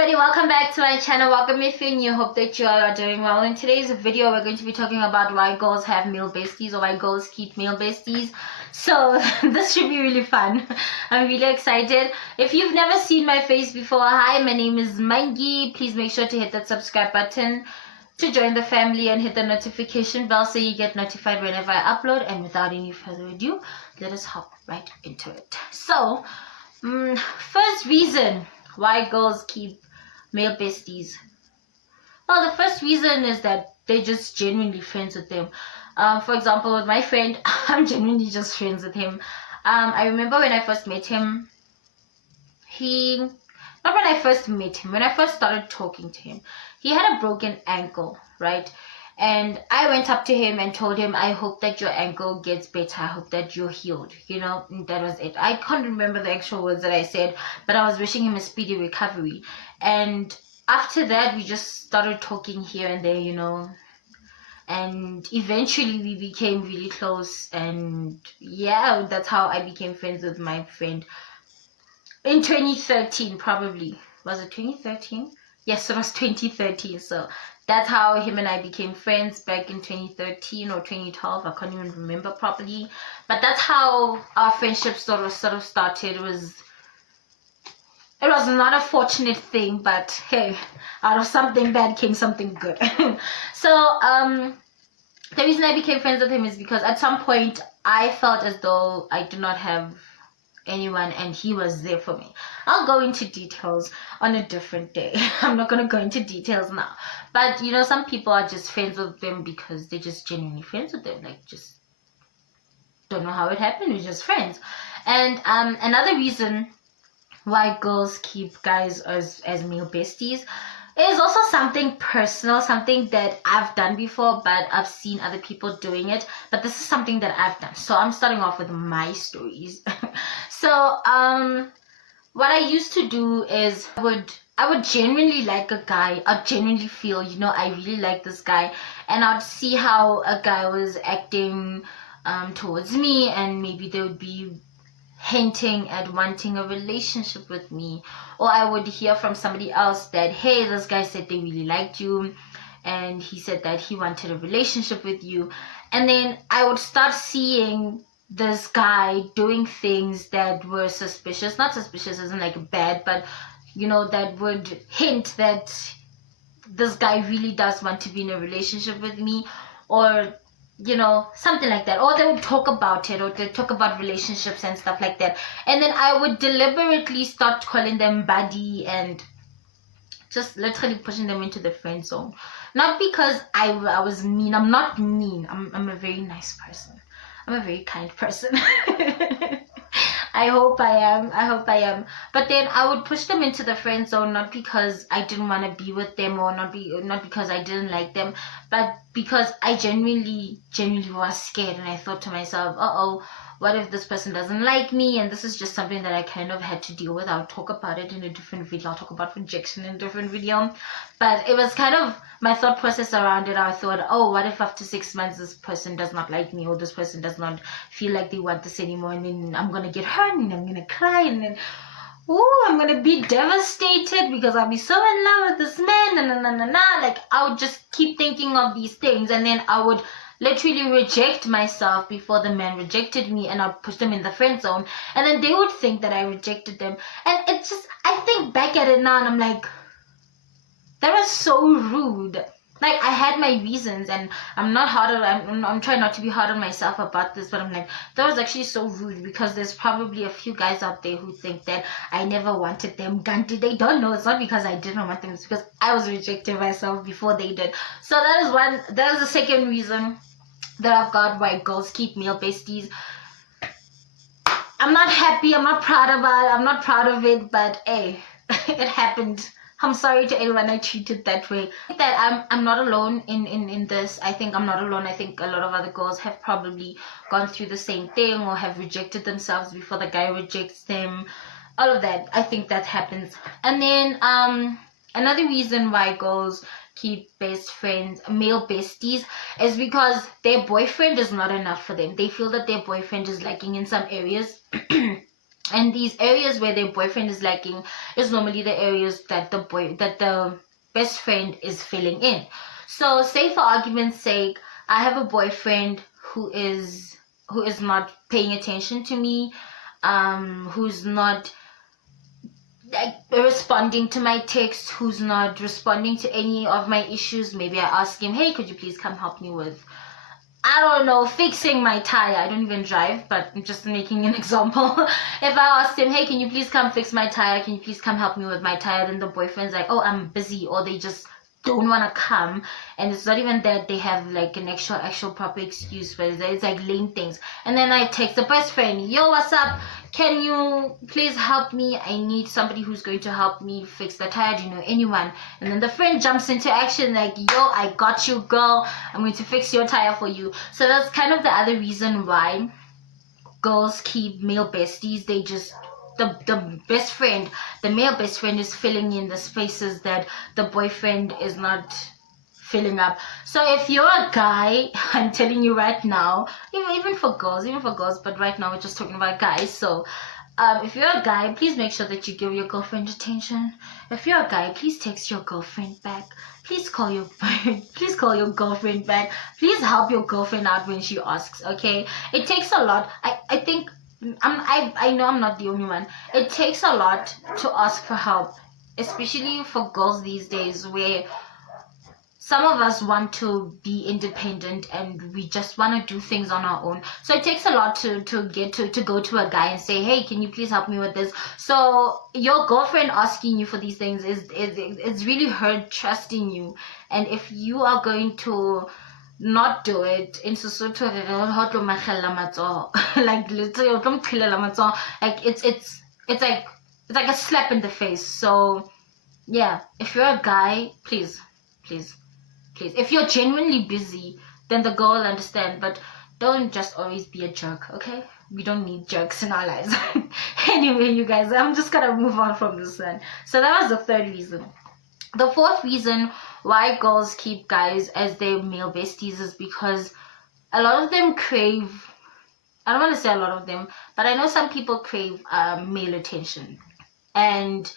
everybody, welcome back to my channel. Welcome if you're new. Hope that you all are doing well. In today's video, we're going to be talking about why girls have male besties, or why girls keep male besties. So this should be really fun. I'm really excited. If you've never seen my face before, hi, my name is Mangy. Please make sure to hit that subscribe button to join the family and hit the notification bell so you get notified whenever I upload. And without any further ado, let us hop right into it. So first reason why girls keep male besties. Well, the first reason is that they're just genuinely friends with them. For example, with my friend, I'm genuinely just friends with him. I remember when I first met him, when I first started talking to him, he had a broken ankle, right? And I went up to him and told him, I hope that your ankle gets better. I hope that you're healed. You know, that was it. I can't remember the actual words that I said, but I was wishing him a speedy recovery. And after that, we just started talking here and there, you know. And eventually we became really close. And yeah, that's how I became friends with my friend. In 2013, probably. Was it 2013? Yes, it was 2013. So that's how him and I became friends back in 2013 or 2012. I can't even remember properly. But that's how our friendship sort of started. It was not a fortunate thing, but hey, out of something bad came something good. So the reason I became friends with him is because at some point I felt as though I did not have anyone and he was there for me. I'll go into details on a different day. I'm not going to go into details now, but you know, some people are just friends with them because they're just genuinely friends with them, like just don't know how it happened, we're just friends. And another reason why girls keep guys as male besties is also something personal, something that I've done before, but I've seen other people doing it. But this is something that I've done, so I'm starting off with my stories. So what I used to do is I would genuinely like a guy. I'd genuinely feel, you know, I really like this guy, and I'd see how a guy was acting towards me, and maybe they would be hinting at wanting a relationship with me, or I would hear from somebody else that, hey, this guy said they really liked you and he said that he wanted a relationship with you. And then I would start seeing this guy doing things that were suspicious, not suspicious as in like bad, but you know, that would hint that this guy really does want to be in a relationship with me, or you know, something like that. Or they would talk about it, or they talk about relationships and stuff like that. And then I would deliberately start calling them buddy and just literally pushing them into the friend zone. Not because I was mean. I'm not mean. I'm a very nice person. I'm a very kind person. I hope I am. But then I would push them into the friend zone, not because I didn't want to be with them, or not because I didn't like them, but because I genuinely was scared. And I thought to myself, uh-oh, what if this person doesn't like me? And this is just something that I kind of had to deal with. I'll talk about it in a different video. I'll talk about rejection in a different video. But it was kind of my thought process around it. I thought, oh, what if after 6 months this person does not like me, or this person does not feel like they want this anymore, and then I'm going to get hurt and I'm going to cry, and then I'm going to be devastated because I'll be so in love with this man. Like, I would just keep thinking of these things, and then I would literally reject myself before the man rejected me, and I'll push them in the friend zone, and then they would think that I rejected them. And it's just, I think back at it now and I'm like, that was so rude. Like, I had my reasons, and I'm trying not to be hard on myself about this, but I'm like, that was actually so rude, because there's probably a few guys out there who think that I never wanted them. Ganti, they don't know. It's not because I didn't want them, it's because I was rejecting myself before they did. So that is the second reason that I've got why girls keep male besties. I'm not happy, I'm not proud of it, but hey, it happened. I'm sorry to anyone I treated that way. I think that I'm not alone in this. I think I'm not alone. I think a lot of other girls have probably gone through the same thing, or have rejected themselves before the guy rejects them. All of that. I think that happens. And then another reason why girls keep best friends, male besties, is because their boyfriend is not enough for them. They feel that their boyfriend is lacking in some areas. And these areas where their boyfriend is lacking is normally the areas that the best friend is filling in. So say for argument's sake, I have a boyfriend who is not paying attention to me, who's not like responding to my texts, who's not responding to any of my issues. Maybe I ask him, hey, could you please come help me with, I don't know, fixing my tire. I don't even drive, but I'm just making an example. If I asked him, hey, can you please come fix my tire? Can you please come help me with my tire? Then the boyfriend's like, oh, I'm busy, or they just don't want to come. And it's not even that they have like an actual proper excuse, but it's like lame things. And then I text the best friend, yo, what's up? Can you please help me? I need somebody who's going to help me fix the tire. Do you know anyone? And then the friend jumps into action like, yo, I got you, girl. I'm going to fix your tire for you. So that's kind of the other reason why girls keep male besties. They just, the best friend, the male best friend is filling in the spaces that the boyfriend is not filling up. So if you're a guy, I'm telling you right now, even for girls, but right now we're just talking about guys. So if you're a guy, please make sure that you give your girlfriend attention. If you're a guy, please text your girlfriend back. Please call your girlfriend back. Please help your girlfriend out when she asks. Okay, it takes a lot. I think I know I'm not the only one. It takes a lot to ask for help, especially for girls these days, where some of us want to be independent and we just want to do things on our own. So it takes a lot to go to a guy and say, hey, can you please help me with this? So your girlfriend asking you for these things is really her trusting you. And if you are going to not do it, in Sesotho like it's like a slap in the face. So yeah, if you're a guy, please, if you're genuinely busy, then the girl will understand, but don't just always be a jerk. Okay, we don't need jerks in our lives. Anyway, you guys, I'm just gonna move on from this one. So that was the third reason. The fourth reason why girls keep guys as their male besties is because a lot of them crave, I don't want to say a lot of them, but I know some people crave male attention. And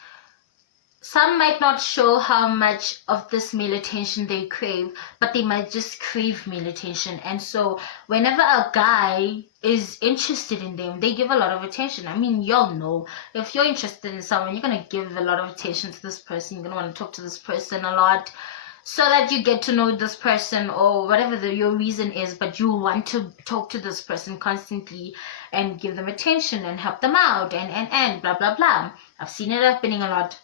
some might not show how much of this male attention they crave, but they might just crave male attention. And so whenever a guy is interested in them, they give a lot of attention. I mean, y'all know, if you're interested in someone, you're going to give a lot of attention to this person. You're going to want to talk to this person a lot so that you get to know this person, or whatever your reason is, but you want to talk to this person constantly and give them attention and help them out and blah, blah, blah. I've seen it happening a lot.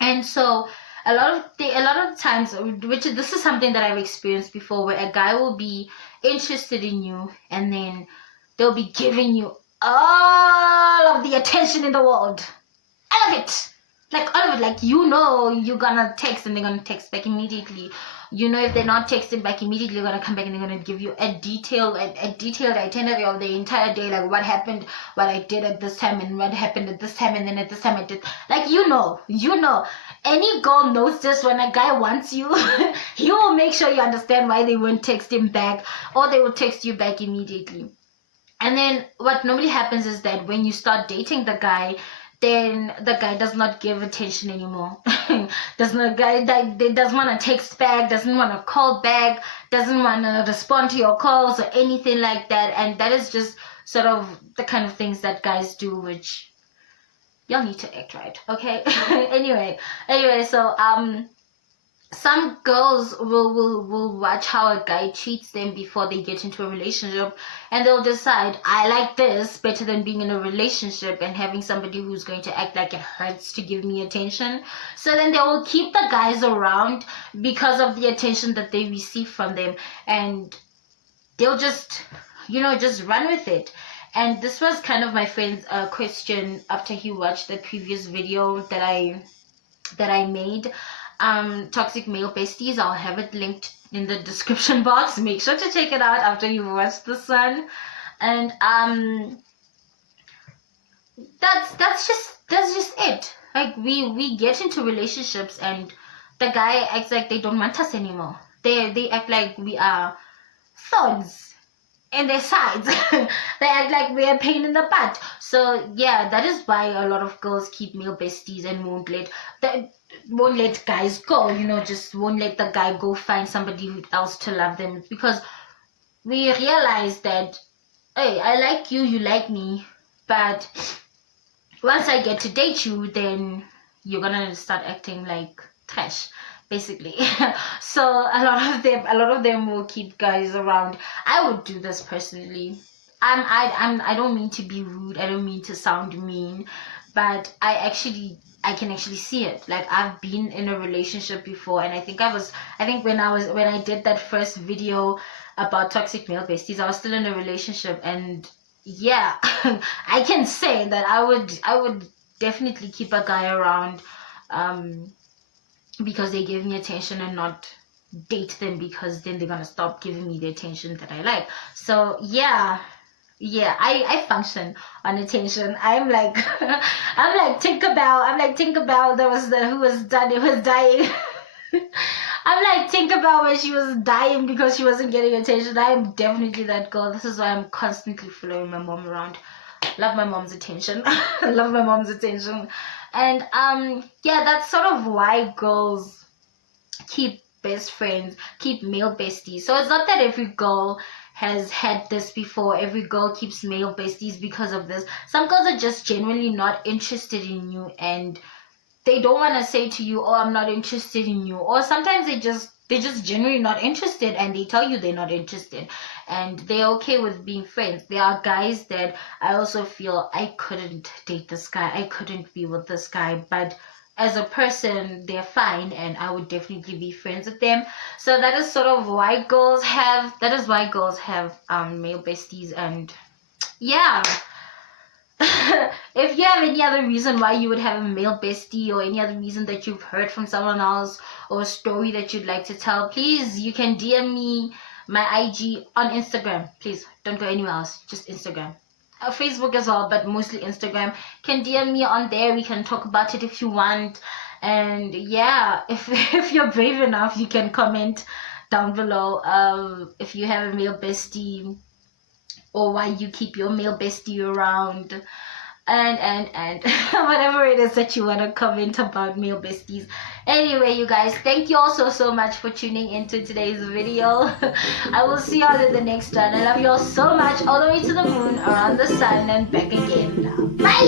And so a lot of the times, this is something that I've experienced before, where a guy will be interested in you and then they'll be giving you all of the attention in the world. All of it. Like all of it. Like, you know, you're gonna text and they're gonna text back immediately. You know, if they're not texting back immediately, they're gonna come back and they're gonna give you a detailed itinerary of the entire day, like what happened, what I did at this time, and what happened at this time, and then at this time I did. Like, you know. Any girl knows this. When a guy wants you, he will make sure you understand why they won't text him back, or they will text you back immediately. And then what normally happens is that when you start dating the guy, then the guy does not give attention anymore. Doesn't want to text back, doesn't want to call back, doesn't want to respond to your calls or anything like that. And that is just sort of the kind of things that guys do, which y'all need to act right, okay? anyway, so some girls will watch how a guy treats them before they get into a relationship, and they'll decide, I like this better than being in a relationship and having somebody who's going to act like it hurts to give me attention. So then they will keep the guys around because of the attention that they receive from them, and they'll just run with it. And this was kind of my friend's question after he watched the previous video that I made. Toxic male besties. I'll have it linked in the description box. Make sure to check it out after you've watched this one. And that's just it. Like, we get into relationships and the guy acts like they don't want us anymore. They act like we are thugs. in their sides. They act like we're a pain in the butt. So yeah, that is why a lot of girls keep male besties and won't let guys go, you know, just won't let the guy go find somebody else to love them, because we realize that, hey, I like you, you like me, but once I get to date you, then you're gonna start acting like trash, basically. So a lot of them will keep guys around. I would do this personally. I don't mean to be rude, I don't mean to sound mean, but I can actually see it. Like, I've been in a relationship before, and I think when I did that first video about toxic male besties, I was still in a relationship, and yeah, I can say that I would definitely keep a guy around, because they give me attention, and not date them because then they're gonna stop giving me the attention that I like. So yeah, I function on attention. I'm like I'm like Tinkerbell who was dying. I'm like Tinkerbell when she was dying because she wasn't getting attention. I am definitely that girl. This is why I'm constantly following my mom around. Love my mom's attention. Love my mom's attention. And yeah, that's sort of why girls keep best friends, keep male besties. So it's not that every girl has had this before. Every girl keeps male besties because of this. Some girls are just genuinely not interested in you, and they don't want to say to you, oh, I'm not interested in you. Or sometimes they're just genuinely not interested, and they tell you they're not interested, and they're okay with being friends. There are guys that I also feel, I couldn't date this guy, I couldn't be with this guy, but as a person they're fine, and I would definitely be friends with them. So that is sort of why girls have male besties. And yeah, if you have any other reason why you would have a male bestie, or any other reason that you've heard from someone else, or a story that you'd like to tell, please, you can DM me my IG on Instagram. Please don't go anywhere else, just Instagram. Facebook as well, but mostly Instagram. Can DM me on there. We can talk about it if you want. And yeah, if you're brave enough, you can comment down below if you have a male bestie, or why you keep your male bestie around, and whatever it is that you want to comment about male besties. Anyway, you guys, thank you all so much for tuning into today's video. I will see y'all in the next one. I love you all so much, all the way to the moon, around the sun, and back again. Bye.